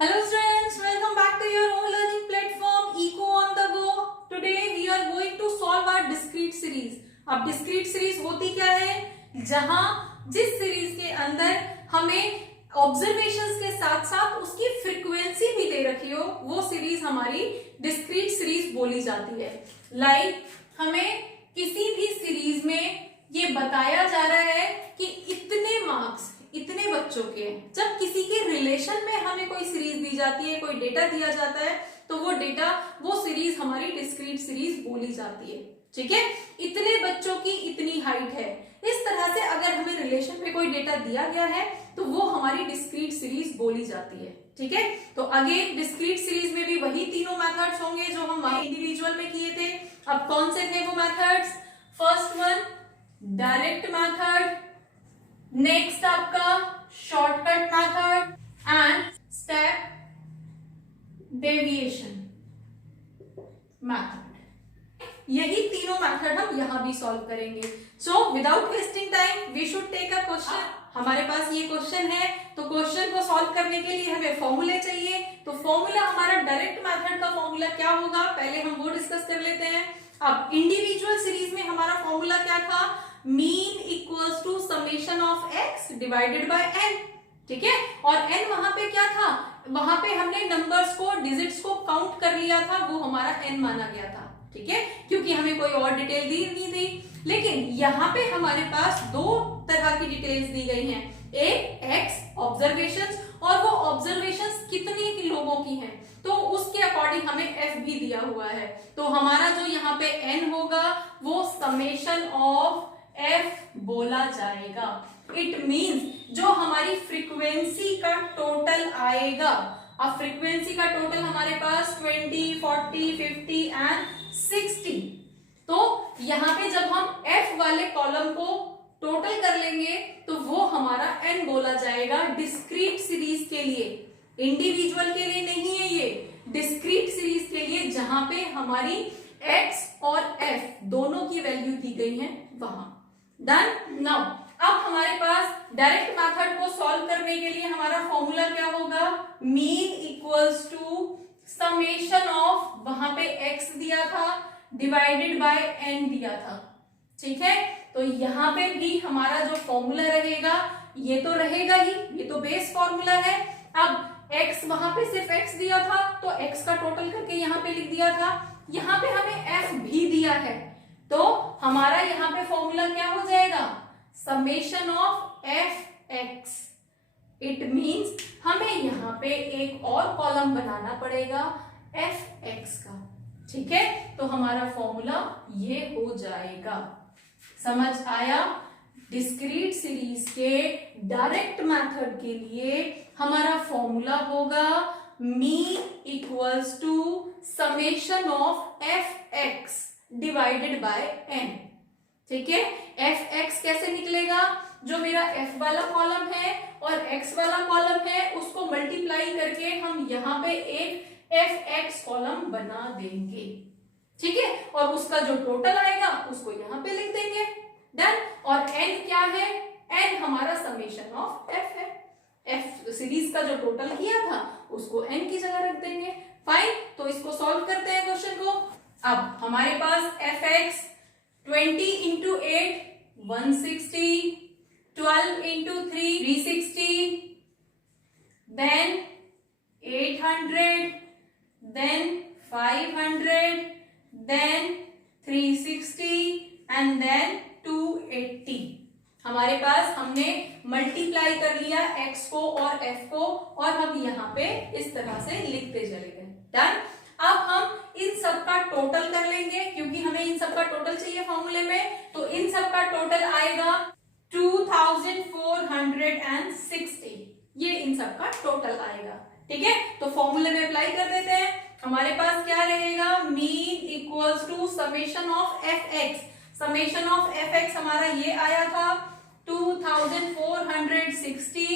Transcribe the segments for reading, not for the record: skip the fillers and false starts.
Hello students, welcome back to your own learning platform Eco on the Go. Today we are going to solve our discrete series. अब discrete series होती क्या है? जहां जिस series के अंदर हमें ऑब्जर्वेशंस के साथ साथ उसकी फ्रीक्वेंसी भी दे रखी हो, वो सीरीज हमारी डिस्क्रीट सीरीज बोली जाती है। लाइक हमें किसी भी सीरीज में ये बताया जा रहा है कि इतने मार्क्स इतने बच्चों के, जब किसी के रिलेशन में हमें कोई सीरीज दी जाती है, कोई डेटा दिया जाता है, तो वो सीरीज हमारी डिस्क्रीट सीरीज बोली जाती है। ठीक है, इतने बच्चों की इतनी हाइट है, इस तरह से अगर हमें रिलेशन पे कोई डेटा दिया गया है तो वो हमारी डिस्क्रीट सीरीज बोली जाती है। ठीक है, तो अगेन डिस्क्रीट सीरीज में भी वही तीनों मेथड्स होंगे जो हम वहां इंडिविजुअल में किए थे। अब कौन से थे वो methods? First one direct method, next आपका shortcut method and step deviation method. यही तीनों मेथड हम यहां भी सॉल्व करेंगे। So without wasting time we should take a question. हमारे पास ये क्वेश्चन है, तो क्वेश्चन को सॉल्व करने के लिए हमें फॉर्मूले चाहिए। तो फॉर्मूला हमारा डायरेक्ट मेथड का फॉर्मूला क्या होगा, पहले हम वो डिस्कस कर लेते हैं। अब इंडिविजुअल सीरीज में हमारा फॉर्मूला क्या था? Mean equals to summation of x divided by n. ठीक है, और एन वहां पे क्या था? वहां पे हमने नंबर्स को, डिजिट्स को काउंट कर लिया था, वो हमारा एन माना गया था। ठीक है, क्योंकि हमें कोई और डिटेल दी नहीं थी। लेकिन यहाँ पे हमारे पास दो तरह की डिटेल्स दी गई हैं, एक एक्स ऑब्जर्वेशंस, और वो ऑब्जर्वेशंस कितने की लोगों की हैं, तो उसके अकॉर्डिंग हमें एफ भी दिया हुआ है। तो हमारा जो यहाँ पे एन होगा वो समेशन ऑफ एफ बोला जाएगा। इट मींस जो हमारी फ्रीक्वेंसी का टोटल आएगा, अब फ्रीक्वेंसी का टोटल हमारे पास 20, 40, 50 एंड 60। तो यहाँ पे जब हम एफ वाले कॉलम को टोटल कर लेंगे तो वो हमारा एन बोला जाएगा डिस्क्रीट सीरीज के लिए। इंडिविजुअल के लिए नहीं है, ये डिस्क्रीट सीरीज के लिए जहां पे हमारी एक्स और एफ दोनों की वैल्यू दी गई है वहां। डन। नाउ अब हमारे पास डायरेक्ट मेथड को सॉल्व करने के लिए हमारा फॉर्मूला क्या होगा? Mean equals to summation of, वहां पे एक्स दिया था, डिवाइडेड बाय एन दिया था। ठीक है, तो यहाँ पे भी हमारा जो फॉर्मूला रहेगा ये तो रहेगा ही, ये तो बेस फॉर्मूला है। अब x वहां पे सिर्फ x दिया था तो x का टोटल करके यहाँ पे लिख दिया था। यहाँ पे हमें f भी दिया है, तो हमारा यहाँ पे फॉर्मूला क्या हो जाएगा? Summation of f x. It means हमें यहाँ पे एक और कॉलम बनाना पड़ेगा एफ एक्स का। ठीक है, तो हमारा फॉर्मूला ये हो जाएगा। समझ आया? डिस्क्रीट सीरीज के डायरेक्ट मेथड के लिए हमारा फॉर्मूला होगा mean equals to summation of f x divided by n. ठीक है, एफ एक्स कैसे निकलेगा? जो मेरा एफ वाला कॉलम है और एक्स वाला कॉलम है उसको मल्टीप्लाई करके हम यहाँ पे एक एफ एक्स कॉलम बना देंगे। ठीक है, और उसका जो टोटल आएगा उसको यहाँ पे लिख देंगे। डन। और एन क्या है? एन हमारा समेशन ऑफ एफ है। एफ सीरीज का जो टोटल किया था उसको एन की जगह रख देंगे। फाइन, तो इसको सॉल्व करते हैं क्वेश्चन को। अब हमारे पास F X 20 into 8 160, 12 into 3 360, then 800, then 500, then 360 and then 280। हमारे पास हमने मल्टीप्लाई कर लिया x को और f को, और हम यहाँ पे इस तरह से लिखते चले गए। डन। अब हम इन सब का टोटल कर लेंगे, क्योंकि हमें इन सब का टोटल चाहिए फॉर्मूले में। तो इन सब का टोटल आएगा 2460। ये इन सब का टोटल आएगा। ठीक है, तो फॉर्मूले में अप्लाई कर देते हैं। हमारे पास क्या रहेगा? Mean equals to summation of f x. Summation of f x हमारा ये आया था 2460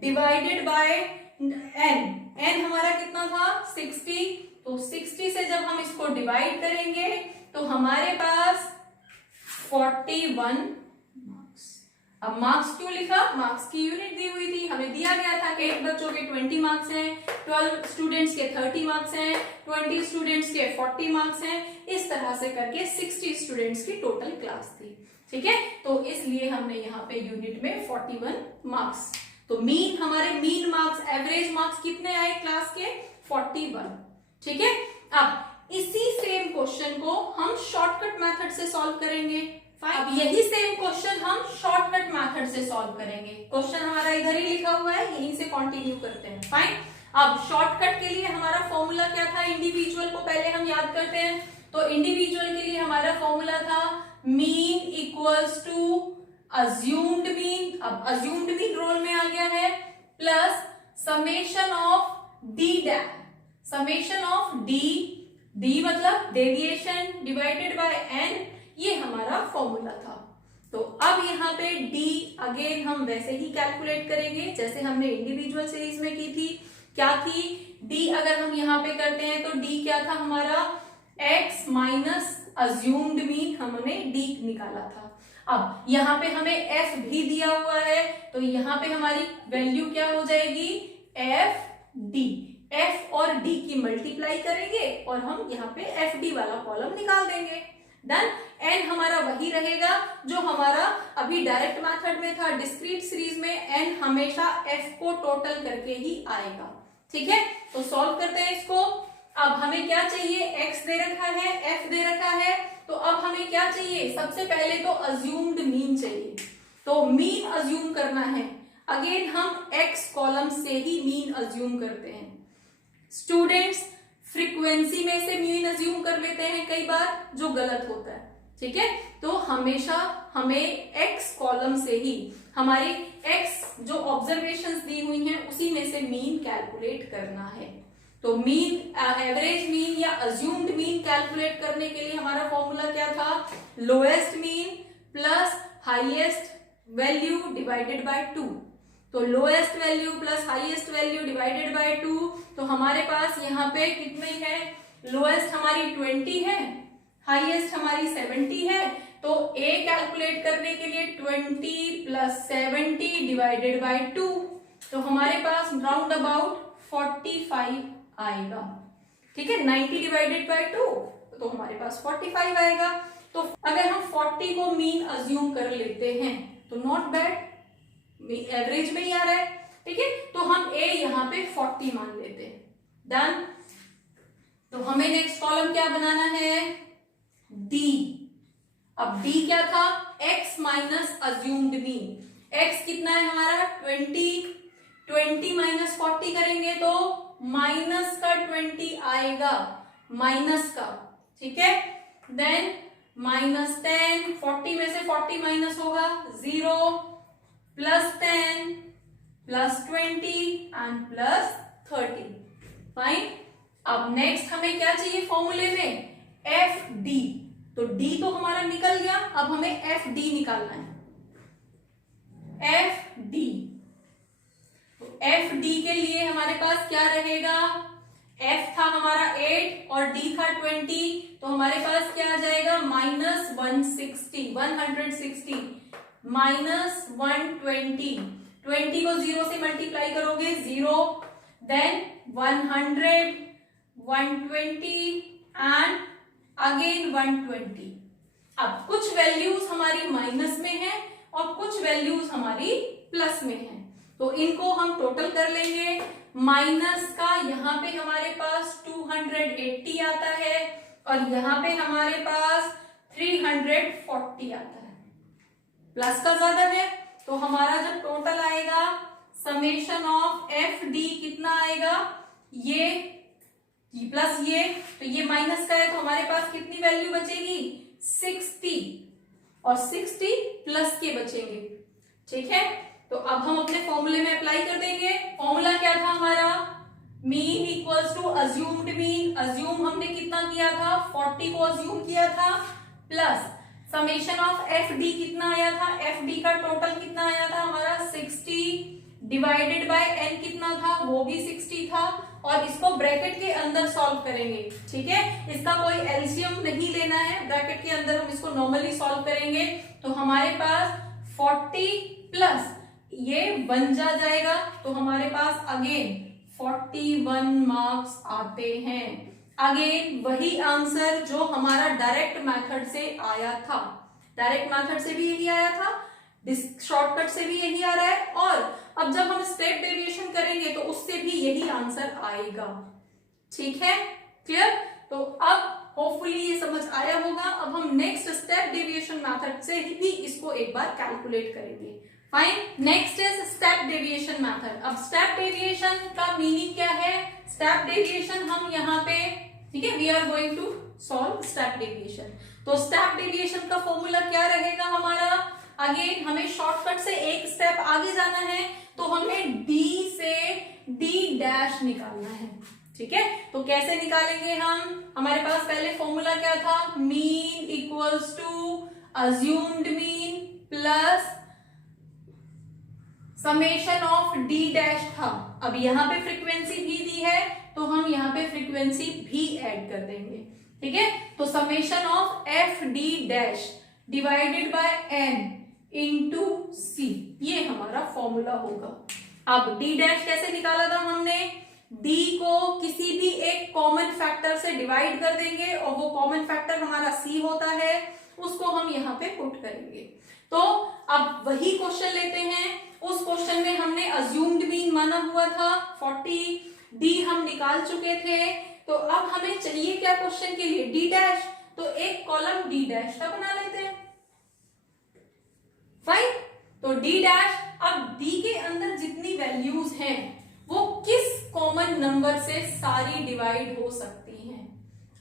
डिवाइडेड बाय एन। एन हमारा कितना था? 60। तो 60 से जब हम इसको डिवाइड करेंगे तो हमारे पास 41 मार्क्स अब मार्क्स क्यों लिखा, मार्क्स की यूनिट दी हुई थी, हमें दिया गया था कि 8 बच्चों के 20 मार्क्स हैं, 12 स्टूडेंट्स के 30 मार्क्स हैं, 20 स्टूडेंट्स के 40 मार्क्स हैं, इस तरह से करके 60 स्टूडेंट्स की टोटल क्लास थी। ठीक है, तो इसलिए हमने यहाँ पे यूनिट में 41 मार्क्स, तो मीन हमारे मीन मार्क्स, एवरेज मार्क्स कितने आए क्लास के 41। ठीक है, अब इसी सेम क्वेश्चन को हम शॉर्टकट मेथड से सॉल्व करेंगे। अब यही सेम क्वेश्चन हम शॉर्टकट मेथड से सॉल्व करेंगे। क्वेश्चन हमारा इधर ही लिखा हुआ है, यहीं से कंटिन्यू करते हैं। फाइन, अब शॉर्टकट के लिए हमारा फॉर्मूला क्या था, इंडिविजुअल को पहले हम याद करते हैं। तो इंडिविजुअल के लिए हमारा फॉर्मूला था mean equals to assumed mean, अब अज्यूम्ड मीन रोल में आ गया है, plus summation of d dash, summation of d मतलब डेविएशन डिवाइडेड बाय एन, ये हमारा फॉर्मूला था। तो अब यहाँ पे डी अगेन हम वैसे ही कैलकुलेट करेंगे जैसे हमने इंडिविजुअल सीरीज में की थी। क्या थी, डी अगर हम यहाँ पे करते हैं तो डी क्या था हमारा, x माइनस अज्यूम्ड मीन, हमने डी निकाला था। अब यहाँ पे हमें f भी दिया हुआ है, तो यहाँ पे हमारी वैल्यू क्या हो जाएगी, एफ डी, f और d की मल्टीप्लाई करेंगे और हम यहाँ पे एफ डी वाला कॉलम निकाल देंगे। डन, n हमारा वही रहेगा जो हमारा अभी डायरेक्ट मेथड में था। डिस्क्रीट सीरीज में n हमेशा f को टोटल करके ही आएगा। ठीक है, तो सॉल्व करते हैं इसको। अब हमें क्या चाहिए, x दे रखा है, f दे रखा है, तो अब हमें क्या चाहिए, सबसे पहले तो अज्यूम्ड मीन चाहिए। तो मीन अज्यूम करना है, अगेन हम x कॉलम से ही मीन अज्यूम करते हैं। स्टूडेंट्स फ्रीक्वेंसी में से मीन अज्यूम कर लेते हैं कई बार, जो गलत होता है। ठीक है, तो हमेशा हमें x कॉलम से ही हमारी x जो ऑब्जर्वेशंस दी हुई हैं उसी में से मीन कैलकुलेट करना है। तो मीन, एवरेज मीन या अज्यूम्ड मीन कैलकुलेट करने के लिए हमारा फॉर्मूला क्या था, lowest mean plus highest value divided by 2। तो lowest value plus highest value divided by 2, तो हमारे पास यहाँ पे कितनी है, लोएस्ट हमारी 20 है, हाईएस्ट हमारी 70 है। तो a कैलकुलेट करने के लिए 20 प्लस 70 डिवाइडेड बाय 2, तो हमारे पास राउंड अबाउट 45 आएगा। ठीक है, 90 डिवाइडेड बाय 2, तो हमारे पास 45 आएगा। तो अगर हम 40 को मीन अज्यूम कर लेते हैं तो नॉट बैड, एवरेज में ही आ रहा है। ठीक है, तो हम a यहाँ पे 40 मान लेते हैं। डन, तो हमें नेक्स्ट कॉलम क्या बनाना है, d। अब d क्या था, x minus assumed mean. x कितना है हमारा 20, 20 माइनस 40 करेंगे तो माइनस का 20 आएगा, माइनस का। ठीक है, देन माइनस 10, 40 में से 40 माइनस होगा 0, plus 10 plus 20 and plus 30। Fine, अब नेक्स्ट हमें क्या चाहिए फॉर्मूले में, एफ डी। तो डी तो हमारा निकल गया, अब हमें एफ डी निकालना है। एफ डी, तो एफ डी के लिए हमारे पास क्या रहेगा, एफ था हमारा 8 और डी था 20, तो हमारे पास क्या आ जाएगा, माइनस 160 माइनस 120, 20 को 0 से मल्टीप्लाई करोगे 0, देन 100, 120 एंड अगेन 120। अब कुछ वैल्यूज हमारी माइनस में है और कुछ वैल्यूज हमारी प्लस में है, तो इनको हम टोटल कर लेंगे। माइनस का यहाँ पे हमारे पास 280 आता है और यहाँ पे हमारे पास 340 आता है। प्लस का ज्यादा है, तो हमारा जब टोटल आएगा समेशन ऑफ एफ डी कितना आएगा, ये प्लस ये, तो ये माइनस का है, तो हमारे पास कितनी वैल्यू बचेगी 60 और 60 प्लस के बचेंगे। ठीक है, तो अब हम अपने फॉर्मूले में अप्लाई कर देंगे। फॉर्मूला क्या था हमारा, mean equals to assumed mean. Assume हमने कितना किया था, 40 को अज्यूम किया था, plus summation of f d कितना आया था, एफ डी का टोटल कितना आया था हमारा 60 डिवाइडेड बाय एन कितना था, वो भी 60 था, और इसको ब्रैकेट के अंदर सॉल्व करेंगे। ठीक है, इसका कोई एलसीएम नहीं लेना है, ब्रैकेट के अंदर हम इसको नॉर्मली सॉल्व करेंगे। तो हमारे पास 40 प्लस ये 1 जाएगा, तो हमारे पास अगेन 41 मार्क्स आते हैं। अगेन वही आंसर जो हमारा डायरेक्ट मेथड से आया था, डायरेक्ट मेथड से भी यही आया था, शॉर्टकट से भी यही आ रहा है, और अब जब हम स्टेप डेविएशन करेंगे तो उससे भी यही आंसर आएगा। ठीक है, क्लियर? तो अब होपफुली ये समझ आया होगा। अब हम नेक्स्ट स्टेप डेविएशन मेथड से भी इसको एक बार कैलकुलेट करेंगे। Fine, next is step deviation method. अब स्टेप डेविएशन का मीनिंग क्या है? स्टेप डेविएशन हम यहाँ पे, ठीक है, we are going to solve step deviation. तो स्टेप डेविएशन का फॉर्मूला क्या रहेगा हमारा? अगेन हमें शॉर्टकट से एक स्टेप आगे जाना है, तो हमें D से D' निकालना है। ठीक है, तो कैसे निकालेंगे हम? हमारे पास पहले फॉर्मूला क्या था? Mean equals to assumed mean plus summation of D' था। अब यहाँ पे फ्रीक्वेंसी भी दी है, तो हम यहाँ पे फ्रीक्वेंसी भी ऐड कर देंगे। ठीक है, तो summation of FD' divided by N into C, ये हमारा फॉर्मूला होगा। अब D' कैसे निकाला था हमने? D को किसी भी एक कॉमन फैक्टर से डिवाइड कर देंगे, और वो कॉमन फैक्टर हमारा C होता है, उसको हम यहाँ पे पुट करेंगे। तो अब वही क्वेश्चन लेते हैं। उस क्वेश्चन में हमने अज्यूम्ड मीन माना हुआ था 40, D हम निकाल चुके थे, तो अब हमें चाहिए क्या क्वेश्चन के लिए? D', तो एक कॉलम D' का बना लेते हैं। फाइन, तो D', अब D के अंदर जितनी वैल्यूज हैं वो किस कॉमन नंबर से सारी डिवाइड हो सकती हैं?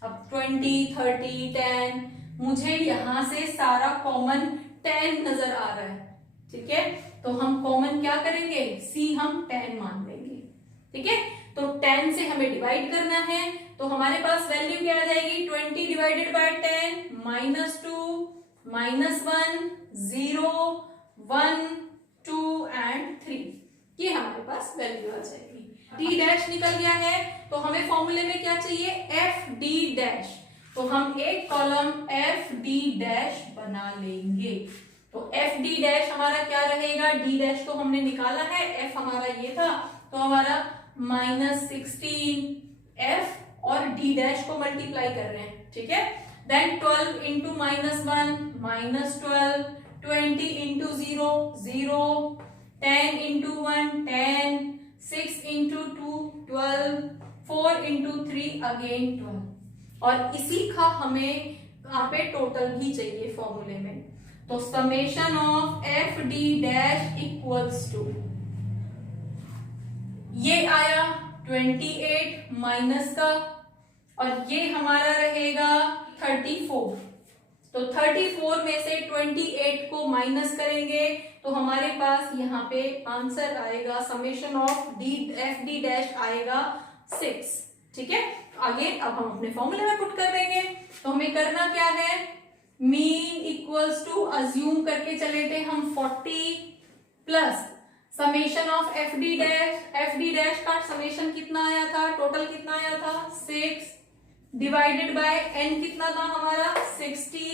अब 20, 30, 10, मुझे यहां से सारा कॉमन 10 नजर आ रहा है। ठीक है, तो हम कॉमन क्या करेंगे? C हम 10 मान लेंगे। ठीक है, तो 10 से हमें डिवाइड करना है, तो हमारे पास वैल्यू क्या आ जाएगी? 20 डिवाइडेड बाय 10 -2 -1 0 1 2 एंड 3, ये हमारे पास वैल्यू आ जाएगी। D' निकल गया है, तो हमें फॉर्मूले में क्या चाहिए? FD', तो हम एक कॉलम FD' बना लेंगे। तो FD' हमारा क्या रहेगा? D' तो हमने निकाला है, F हमारा ये था, तो हमारा -16 F और D' को मल्टीप्लाई कर रहे हैं। ठीक है, then 12 into -1 -12, 20 into 0 0, 10 into 1 10, 6 into 2 12, 4 into 3 again 12, और इसी का हमें यहाँ पे टोटल भी चाहिए फॉर्मूले में। तो summation of FD' equals to, ये आया 28 माइनस का, और ये हमारा रहेगा 34। तो 34 में से 28 को माइनस करेंगे, तो हमारे पास यहाँ पे आंसर आएगा, समेशन ऑफ FD' आएगा 6। ठीक है, आगे अब हम अपने फॉर्मूले में पुट कर देंगे। तो हमें करना क्या है? मीन इक्वल्स टू अज्यूम करके चले थे हम 40 प्लस समेशन ऑफ FD' का समेशन कितना आया था? टोटल कितना आया था? 6 डिवाइडेड बाय N कितना था हमारा? 60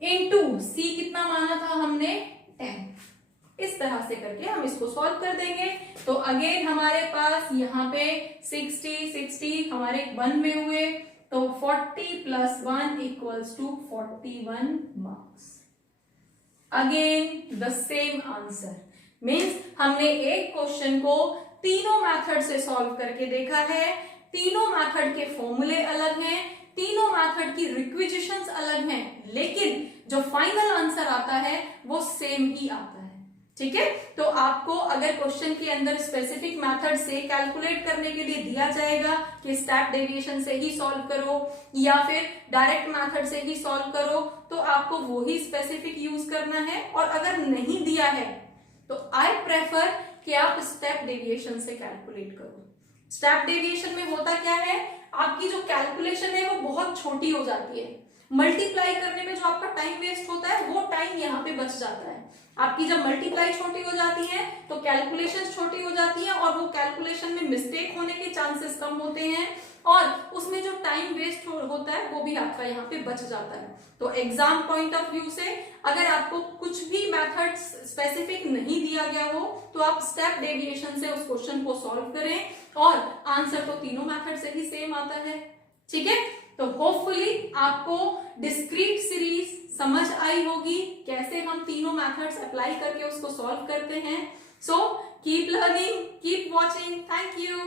इंटू C कितना माना था हमने? 10। इस तरह से करके हम इसको सॉल्व कर देंगे। तो अगेन हमारे पास यहाँ पे 60 हमारे 1 में हुए, तो 40 plus 1 equals to 41 marks. Again the same answer, means हमने एक क्वेश्चन को तीनों मेथड से सॉल्व करके देखा है। तीनों मेथड के फॉर्मूले अलग हैं, तीनों मेथड की रिक्विजिशंस अलग हैं, लेकिन जो फाइनल आंसर आता है वो सेम ही आता है। ठीक है, तो आपको अगर क्वेश्चन के अंदर स्पेसिफिक मेथड से कैलकुलेट करने के लिए दिया जाएगा कि स्टेप डेविएशन से ही सॉल्व करो या फिर डायरेक्ट मेथड से ही सॉल्व करो, तो आपको वो ही स्पेसिफिक यूज करना है। और अगर नहीं दिया है तो आई प्रेफर कि आप स्टेप डेविएशन से कैलकुलेट करो। स्टेप डेविएशन में होता क्या है, आपकी जो कैलकुलेशन है वो बहुत छोटी हो जाती है। मल्टीप्लाई करने में जो आपका टाइम वेस्ट होता है वो टाइम यहाँ पे बच जाता है। आपकी जब मल्टीप्लाई छोटी हो जाती है तो कैलकुलेशन छोटी हो जाती है, और वो कैलकुलेशन में मिस्टेक होने के चांसेस कम होते हैं, और उसमें जो टाइम वेस्ट होता है वो भी आपका यहाँ पे बच जाता है। तो एग्जाम पॉइंट ऑफ व्यू से अगर आपको कुछ भी मेथड स्पेसिफिक नहीं दिया गया हो तो आप स्टेप डेविएशन से उस क्वेश्चन को सॉल्व करें और आंसर तो तीनों मेथड से ही सेम आता है। ठीक है, तो होपफुली आपको डिस्क्रीट सीरीज समझ आई होगी, कैसे हम तीनों मेथड्स अप्लाई करके उसको सॉल्व करते हैं। So keep learning, keep watching, thank you.